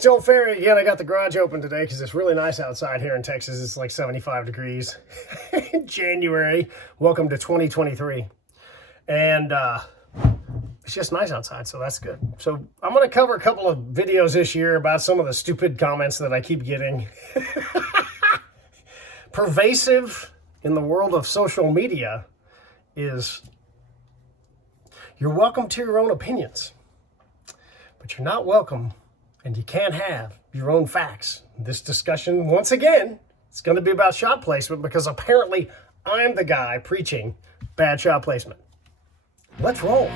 Joe Ferry again. I got the garage open today because it's really nice outside here in Texas. It's like 75 degrees in January. Welcome to 2023. And it's just nice outside, so that's good. So I'm going to cover a couple of videos this year about some of the stupid comments that I keep getting. Pervasive in the world of social media is, you're welcome to your own opinions, but you're not welcome and you can't have your own facts. This discussion, once again, it's going to be about shot placement because apparently I'm the guy preaching bad shot placement. Let's roll.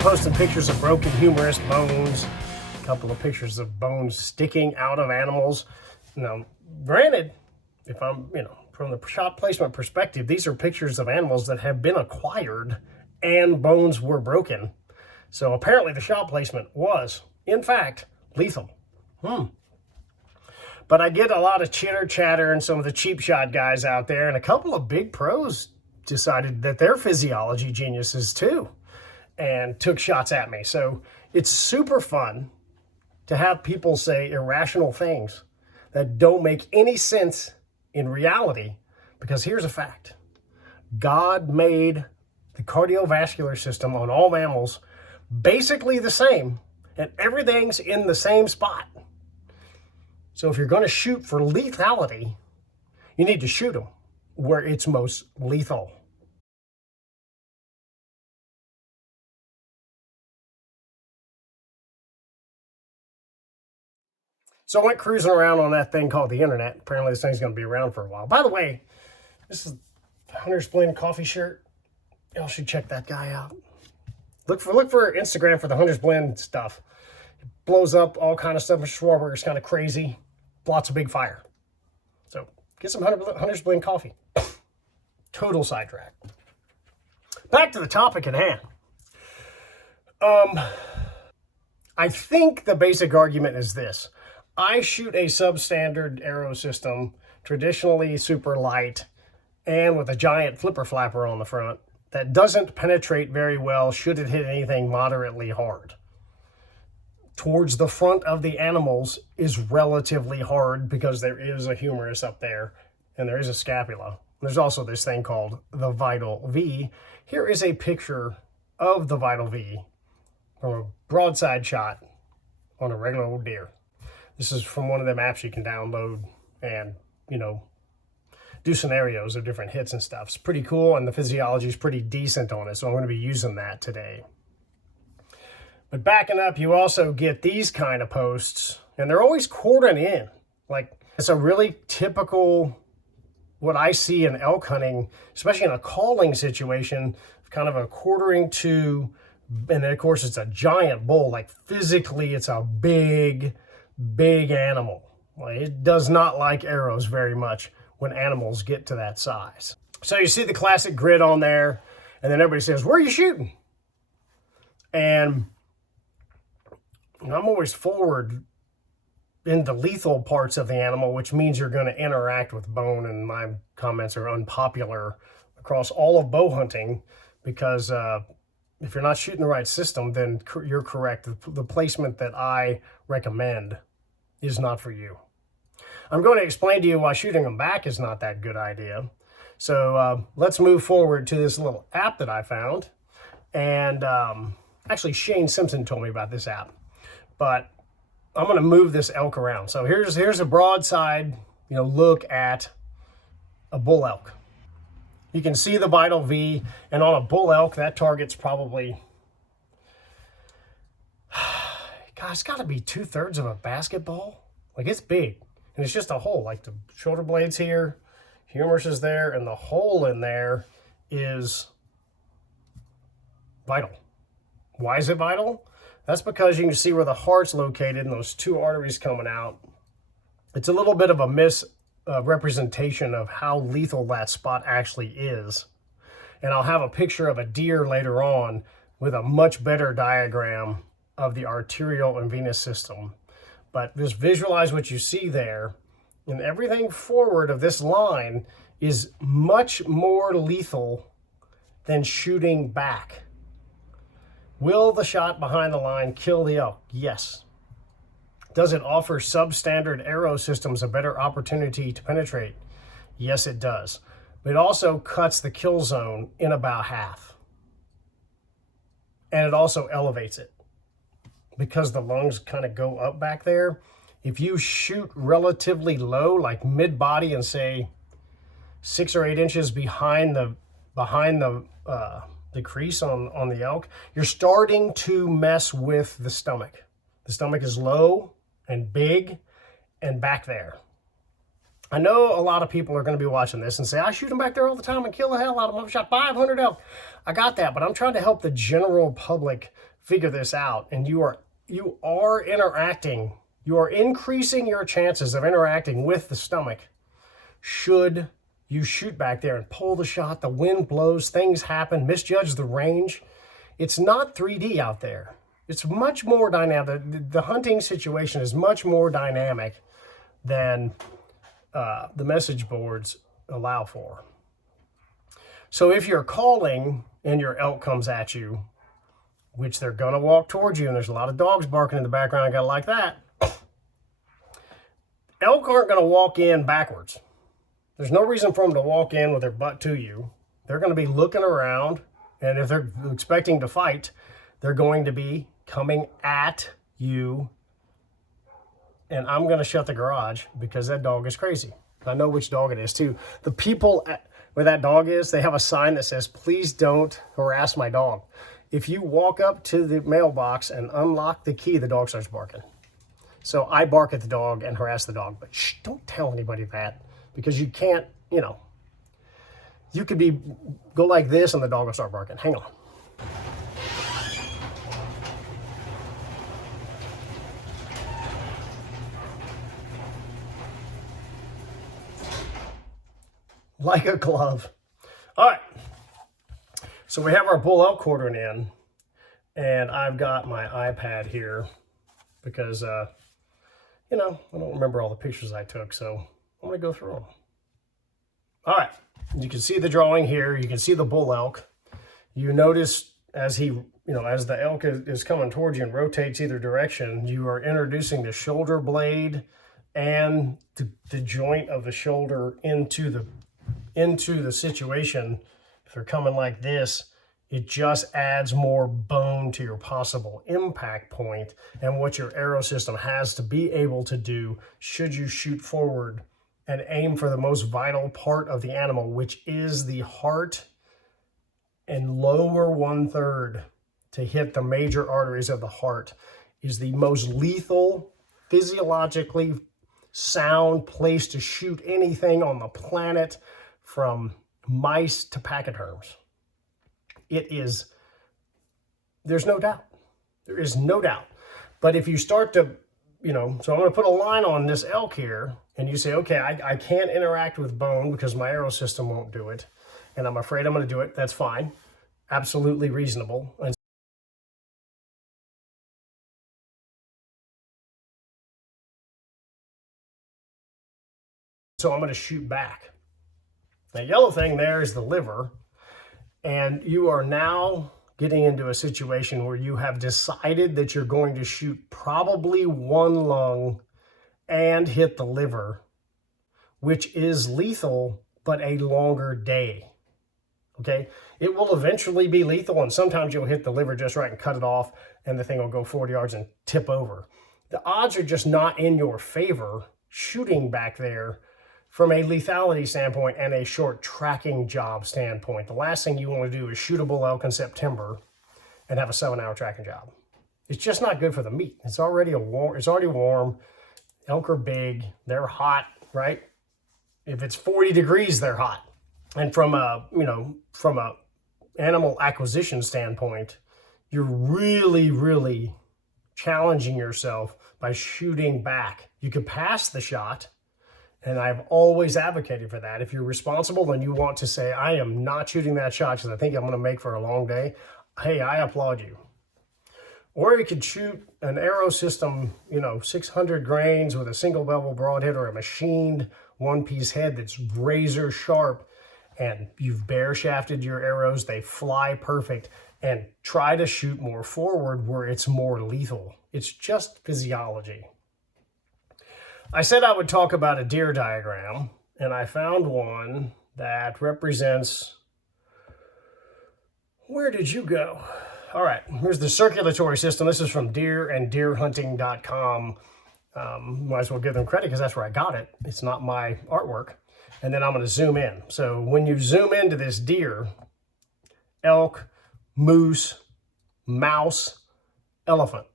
Posting pictures of broken humerus bones, a couple of pictures of bones sticking out of animals. Now, granted, if I'm, from the shot placement perspective, these are pictures of animals that have been acquired and bones were broken. So apparently the shot placement was, in fact, lethal. But I get a lot of chitter chatter and some of the cheap shot guys out there, and a couple of big pros decided that they're physiology geniuses too, and took shots at me. So it's super fun to have people say irrational things that don't make any sense in reality, because here's a fact. God made the cardiovascular system on all mammals basically the same, and everything's in the same spot. So if you're going to shoot for lethality, you need to shoot them where it's most lethal. So I went cruising around on that thing called the internet. Apparently this thing's going to be around for a while. By the way, this is Hunter's Blend coffee shirt. Y'all should check that guy out. Look for Instagram for the Hunter's Blend stuff. It blows up all kind of stuff. Schwarber is kind of crazy. Lots of big fire. So get some Hunter's Blend coffee. Total sidetrack. Back to the topic at hand. I think the basic argument is this. I shoot a substandard arrow system, traditionally super light, and with a giant flipper flapper on the front that doesn't penetrate very well should it hit anything moderately hard. Towards the front of the animals is relatively hard because there is a humerus up there and there is a scapula. There's also this thing called the vital V. Here is a picture of the vital V from a broadside shot on a regular old deer. This is from one of them apps you can download and, do scenarios of different hits and stuff. It's pretty cool, and the physiology is pretty decent on it, so I'm going to be using that today. But backing up, you also get these kind of posts, and they're always quartering in. Like, it's a really typical, what I see in elk hunting, especially in a calling situation, kind of a quartering to, and then of course it's a giant bull. Like, physically, it's a big animal. Well, it does not like arrows very much when animals get to that size. So you see the classic grid on there, and then everybody says, where are you shooting? And I'm always forward in the lethal parts of the animal, which means you're going to interact with bone, and my comments are unpopular across all of bow hunting because if you're not shooting the right system, then you're correct. The placement that I recommend is not for you. I'm going to explain to you why shooting them back is not that good idea. So let's move forward to this little app that I found. And actually, Shane Simpson told me about this app. But I'm going to move this elk around. So here's a broadside, look at a bull elk. You can see the vital V, and on a bull elk, that target's probably, God, it's got to be 2/3 of a basketball. Like, it's big, and it's just a hole. Like, the shoulder blades here, humerus is there, and the hole in there is vital. Why is it vital? That's because you can see where the heart's located and those two arteries coming out. It's a little bit of a representation of how lethal that spot actually is. And I'll have a picture of a deer later on with a much better diagram of the arterial and venous system. But just visualize what you see there. And everything forward of this line is much more lethal than shooting back. Will the shot behind the line kill the elk? Yes. Does it offer substandard arrow systems a better opportunity to penetrate? Yes, it does. But it also cuts the kill zone in about half. And it also elevates it. Because the lungs kind of go up back there, if you shoot relatively low, like mid-body and say 6 or 8 inches behind the crease on the elk, you're starting to mess with the stomach. The stomach is low and big and back there. I know a lot of people are going to be watching this and say, I shoot them back there all the time and kill the hell out of them. I've shot 500 elk. I got that, but I'm trying to help the general public figure this out. And you are interacting. You are increasing your chances of interacting with the stomach should you shoot back there and pull the shot. The wind blows, things happen, misjudge the range. It's not 3D out there. It's much more dynamic. The hunting situation is much more dynamic than the message boards allow for. So if you're calling and your elk comes at you, which they're gonna walk towards you, and there's a lot of dogs barking in the background, I gotta like that. Elk aren't gonna walk in backwards. There's no reason for them to walk in with their butt to you. They're gonna be looking around, and if they're expecting to fight, they're going to be coming at you. And I'm going to shut the garage because that dog is crazy. I know which dog it is too. The people where that dog is, they have a sign that says, please don't harass my dog. If you walk up to the mailbox and unlock the key, the dog starts barking. So I bark at the dog and harass the dog. But shh, don't tell anybody that, because you can't, you could go like this and the dog will start barking. Hang on. Like a glove. All right. So we have our bull elk quartering in, and I've got my iPad here because, I don't remember all the pictures I took, so I'm going to go through them. All right. You can see the drawing here. You can see the bull elk. You notice as as the elk is coming towards you and rotates either direction, you are introducing the shoulder blade and the joint of the shoulder into the situation. If they're coming like this, it just adds more bone to your possible impact point and what your arrow system has to be able to do should you shoot forward and aim for the most vital part of the animal, which is the heart and lower 1/3 to hit the major arteries of the heart is the most lethal, physiologically sound place to shoot anything on the planet, from mice to pachyderms. It is, there's no doubt. There is no doubt. But if you start to, so I'm going to put a line on this elk here, and you say, okay, I can't interact with bone because my arrow system won't do it, and I'm afraid I'm going to do it. That's fine. Absolutely reasonable. And so I'm going to shoot back. The yellow thing there is the liver, and you are now getting into a situation where you have decided that you're going to shoot probably one lung and hit the liver, which is lethal, but a longer day. Okay? It will eventually be lethal, and sometimes you'll hit the liver just right and cut it off, and the thing will go 40 yards and tip over. The odds are just not in your favor shooting back there from a lethality standpoint and a short tracking job standpoint. The last thing you want to do is shoot a bull elk in September and have a 7-hour tracking job. It's just not good for the meat. It's already warm. Elk are big. They're hot, right? If it's 40 degrees, they're hot. And from a animal acquisition standpoint, you're really, really challenging yourself by shooting back. You could pass the shot And I've always advocated for that. If you're responsible and you want to say, I am not shooting that shot because I think I'm going to make for a long day, hey, I applaud you. Or you could shoot an arrow system, 600 grains with a single bevel broadhead, or a machined one-piece head that's razor sharp, and you've bare shafted your arrows, they fly perfect, and try to shoot more forward where it's more lethal. It's just physiology. I said I would talk about a deer diagram, and I found one that represents, where did you go? All right, here's the circulatory system. This is from deeranddeerhunting.com. Might as well give them credit because that's where I got it. It's not my artwork. And then I'm going to zoom in. So when you zoom into this deer, elk, moose, mouse, elephant,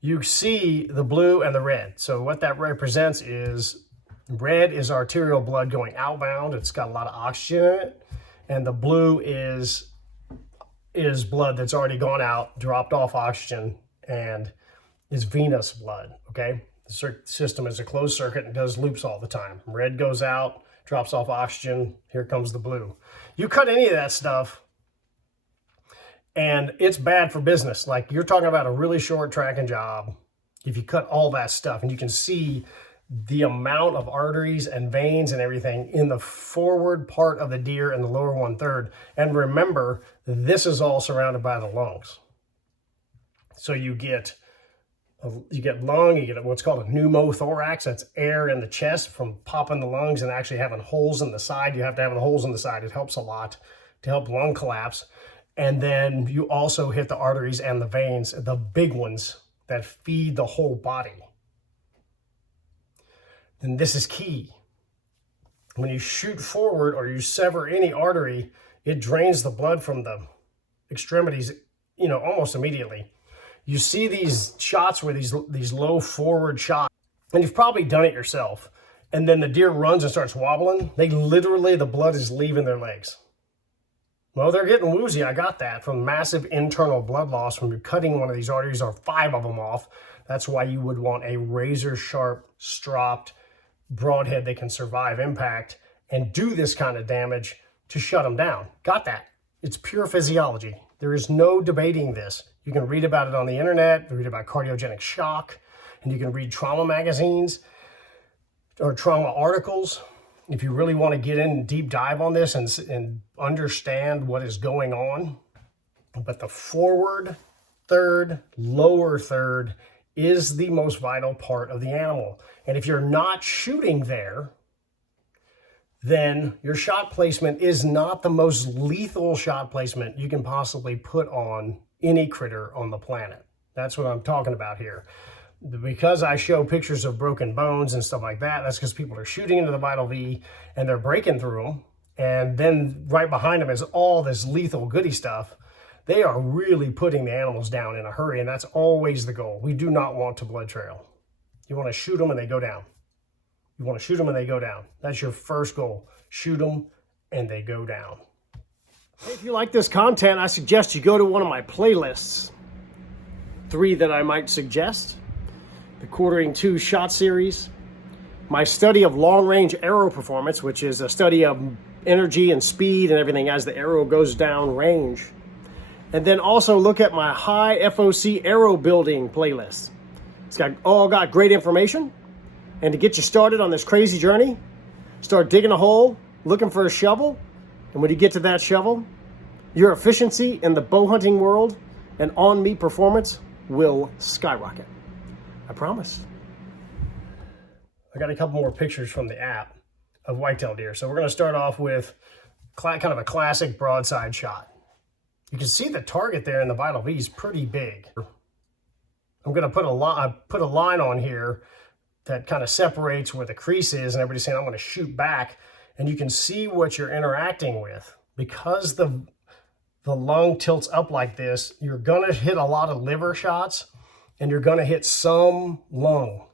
you see the blue and the red. So what that represents is red is arterial blood going outbound. It's got a lot of oxygen in it. And the blue is blood that's already gone out, dropped off oxygen, and is venous blood, okay? The system is a closed circuit and does loops all the time. Red goes out, drops off oxygen, here comes the blue. You cut any of that stuff, and it's bad for business. Like, you're talking about a really short tracking job if you cut all that stuff, and you can see the amount of arteries and veins and everything in the forward part of the deer and the lower 1/3. And remember, this is all surrounded by the lungs. So you get lung, you get what's called a pneumothorax. That's air in the chest from popping the lungs and actually having holes in the side. You have to have the holes in the side. It helps a lot to help lung collapse. And then you also hit the arteries and the veins, the big ones that feed the whole body. And this is key. When you shoot forward or you sever any artery, it drains the blood from the extremities, almost immediately. You see these shots where these low forward shots, and you've probably done it yourself, and then the deer runs and starts wobbling. The blood is leaving their legs. Well, they're getting woozy. I got that from massive internal blood loss from cutting one of these arteries or 5 of them off. That's why you would want a razor sharp, stropped broadhead that can survive impact and do this kind of damage to shut them down. Got that. It's pure physiology. There is no debating this. You can read about it on the internet, read about cardiogenic shock, and you can read trauma magazines or trauma articles. If you really want to get in deep dive on this and understand what is going on. But the forward third, lower third is the most vital part of the animal. And if you're not shooting there, then your shot placement is not the most lethal shot placement you can possibly put on any critter on the planet. That's what I'm talking about here. Because I show pictures of broken bones and stuff like that, that's because people are shooting into the vital V and they're breaking through them. And then right behind them is all this lethal goody stuff. They are really putting the animals down in a hurry, and that's always the goal. We do not want to blood trail. You want to shoot them and they go down. You want to shoot them and they go down. That's your first goal. Shoot them and they go down. If you like this content, I suggest you go to one of my playlists. 3 that I might suggest. The Quartering 2 shot series. My study of long-range arrow performance, which is a study of energy and speed and everything as the arrow goes down range. And then also look at my high FOC arrow building playlist. It's got great information. And to get you started on this crazy journey, start digging a hole, looking for a shovel. And when you get to that shovel, your efficiency in the bow hunting world and on-meat performance will skyrocket. I promise. I got a couple more pictures from the app of whitetail deer. So we're going to start off with kind of a classic broadside shot. You can see the target there in the vital V is pretty big. I'm going to put a line on here that kind of separates where the crease is, and everybody's saying I'm going to shoot back, and you can see what you're interacting with. Because the lung tilts up like this, you're going to hit a lot of liver shots, and you're going to hit some lung.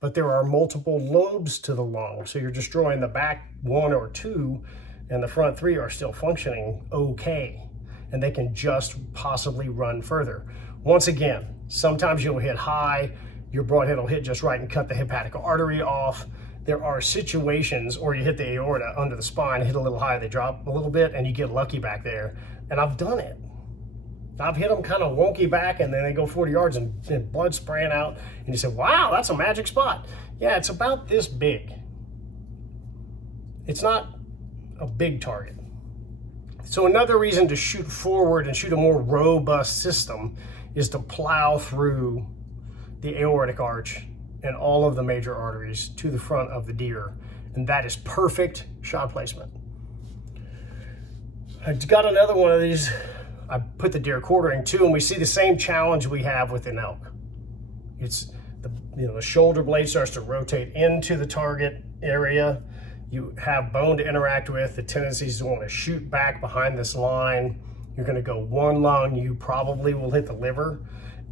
But there are multiple lobes to the lung, so you're destroying the back 1 or 2, and the front 3 are still functioning okay, and they can just possibly run further. Once again, sometimes you'll hit high, your broadhead will hit just right and cut the hepatic artery off, there are situations, or you hit the aorta under the spine, hit a little high, they drop a little bit, and you get lucky back there. And I've done it. I've hit them kind of wonky back, and then they go 40 yards and blood spraying out. And you say, wow, that's a magic spot. Yeah, it's about this big. It's not a big target. So another reason to shoot forward and shoot a more robust system is to plow through the aortic arch and all of the major arteries to the front of the deer. And that is perfect shot placement. I've got another one of these. I put the deer quartering too, and we see the same challenge we have with an elk. It's the shoulder blade starts to rotate into the target area. You have bone to interact with. The tendency is to want to shoot back behind this line. You're going to go one lung. You probably will hit the liver,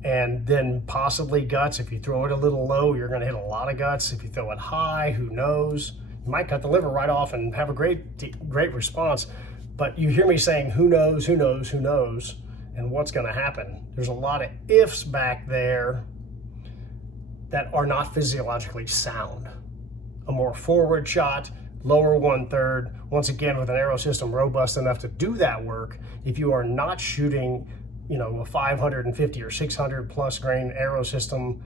and then possibly guts. If you throw it a little low, you're going to hit a lot of guts. If you throw it high, who knows? You might cut the liver right off and have a great response. But you hear me saying, who knows, who knows, who knows, and what's going to happen. There's a lot of ifs back there that are not physiologically sound. A more forward shot, lower 1/3, once again with an arrow system robust enough to do that work. If you are not shooting, a 550 or 600 plus grain arrow system,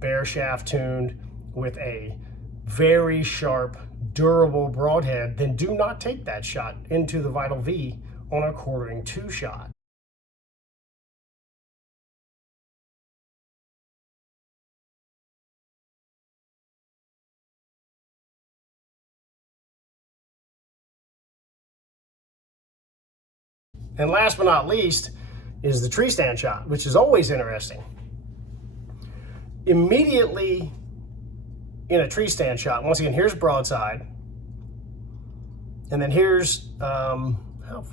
bare shaft tuned with a very sharp, durable broadhead, then do not take that shot into the vital V on a quartering 2 shot. And last but not least is the tree stand shot, which is always interesting. Immediately in a tree stand shot, once again, here's broadside. And then here's, how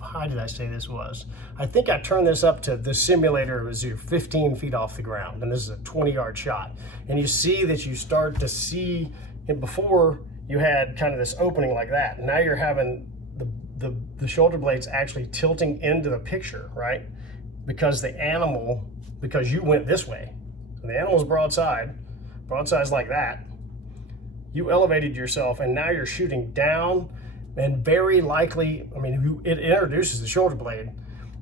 high did I say this was? I think I turned this up to the simulator, it was 15 feet off the ground. And this is a 20-yard shot. And you see that you start to see, and before you had kind of this opening like that. And now you're having the shoulder blades actually tilting into the picture, right? Because you went this way. So the animal's broadside's like that. You elevated yourself, and now you're shooting down, and very likely, it introduces the shoulder blade.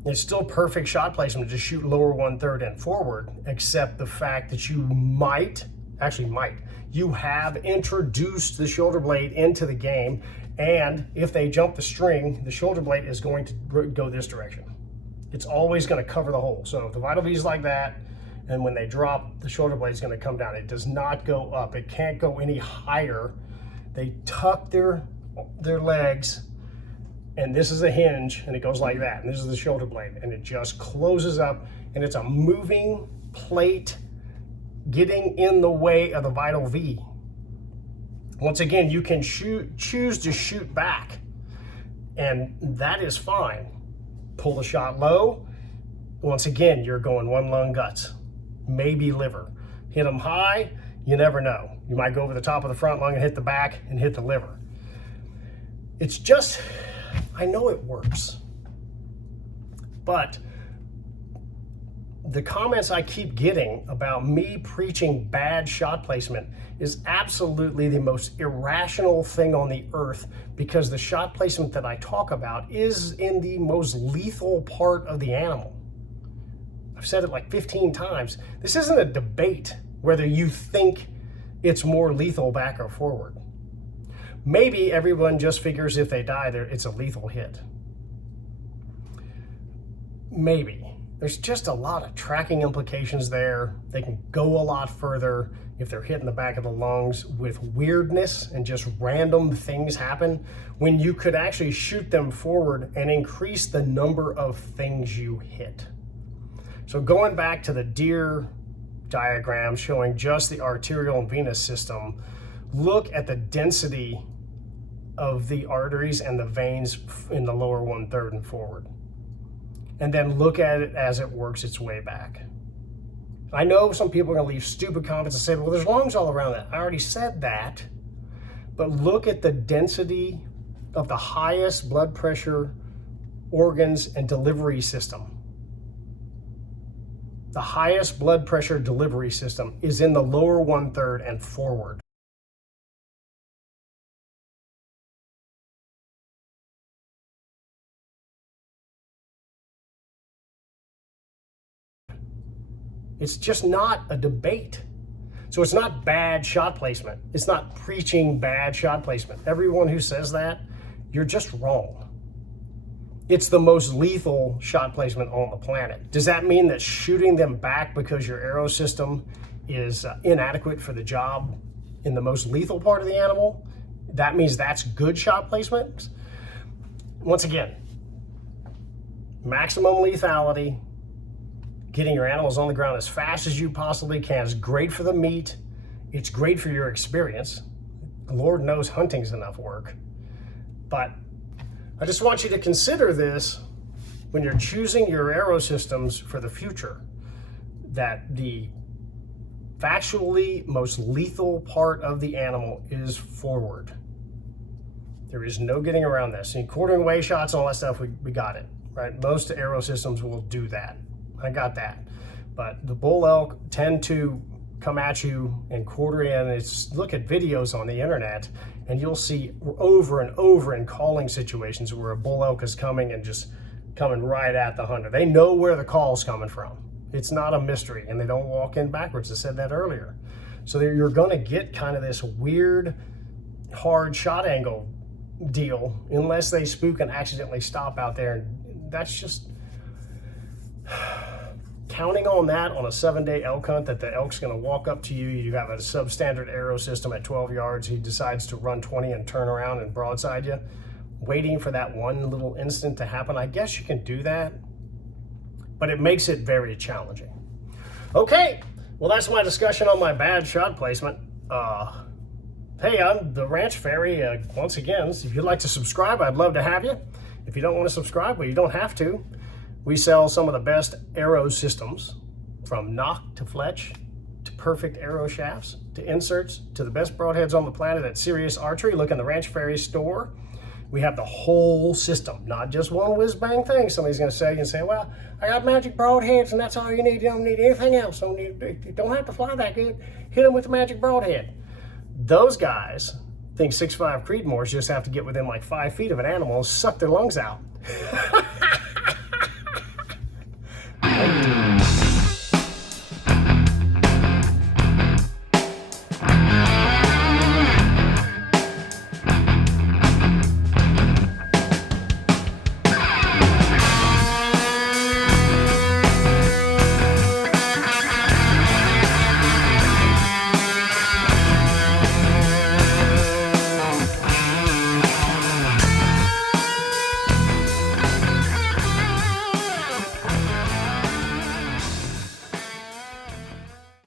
It's still perfect shot placement to shoot lower 1/3 and forward, except the fact that you have introduced the shoulder blade into the game, and if they jump the string, the shoulder blade is going to go this direction. It's always going to cover the hole. So if the vital V is like that, and when they drop, the shoulder blade is going to come down. It does not go up. It can't go any higher. They tuck their legs, and this is a hinge, and it goes like that. And this is the shoulder blade, and it just closes up, and it's a moving plate getting in the way of the vital V. Once again, you can choose to shoot back, and that is fine. Pull the shot low. Once again, you're going one lung guts, maybe liver. Hit them high, you never know. You might go over the top of the front lung and hit the back and hit the liver. It's just, I know it works, but the comments I keep getting about me preaching bad shot placement is absolutely the most irrational thing on the earth, because the shot placement that I talk about is in the most lethal part of the animal. I've said it like 15 times. This isn't a debate whether you think it's more lethal back or forward. Maybe everyone just figures if they die, it's a lethal hit. Maybe. There's just a lot of tracking implications there. They can go a lot further if they're hitting the back of the lungs with weirdness and just random things happen, when you could actually shoot them forward and increase the number of things you hit. So going back to the deer diagram showing just the arterial and venous system, look at the density of the arteries and the veins in the lower 1/3 and forward. And then look at it as it works its way back. I know some people are going to leave stupid comments and say, well, there's lungs all around that. I already said that. But look at the density of the highest blood pressure organs and delivery system. The highest blood pressure delivery system is in the lower 1/3 and forward. It's just not a debate. So it's not bad shot placement. It's not preaching bad shot placement. Everyone who says that, you're just wrong. It's the most lethal shot placement on the planet. Does that mean that shooting them back because your arrow system is inadequate for the job in the most lethal part of the animal, that means that's good shot placement? Once again, maximum lethality, getting your animals on the ground as fast as you possibly can is great for the meat. It's great for your experience. Lord knows hunting's enough work. But I just want you to consider this when you're choosing your arrow systems for the future, that the factually most lethal part of the animal is forward. There is no getting around this. And quartering away shots and all that stuff, we got it, right? Most arrow systems will do that. I got that. But the bull elk tend to come at you and quarter in. Look at videos on the internet, and you'll see over and over in calling situations where a bull elk is coming and just coming right at the hunter. They know where the call's coming from. It's not a mystery, and they don't walk in backwards. I said that earlier. So you're going to get kind of this weird, hard shot angle deal unless they spook and accidentally stop out there. And that's just counting on that on a 7-day elk hunt, that the elk's going to walk up to you. You have a substandard arrow system at 12 yards. He decides to run 20 and turn around and broadside you, waiting for that one little instant to happen. I guess you can do that, but it makes it very challenging. Okay, well, that's my discussion on my bad shot placement. Hey, I'm the Ranch Fairy. Once again, if you'd like to subscribe, I'd love to have you. If you don't want to subscribe, well, you don't have to. We sell some of the best arrow systems, from knock to fletch to perfect arrow shafts to inserts to the best broadheads on the planet at Serious Archery. Look in the Ranch Fairy store. We have the whole system, not just one whiz-bang thing. Somebody's going to say, well, I got magic broadheads and that's all you need. You don't need anything else. You don't have to fly that good. Hit them with the magic broadhead. Those guys think 6.5 Creedmoors just have to get within like 5 feet of an animal and suck their lungs out.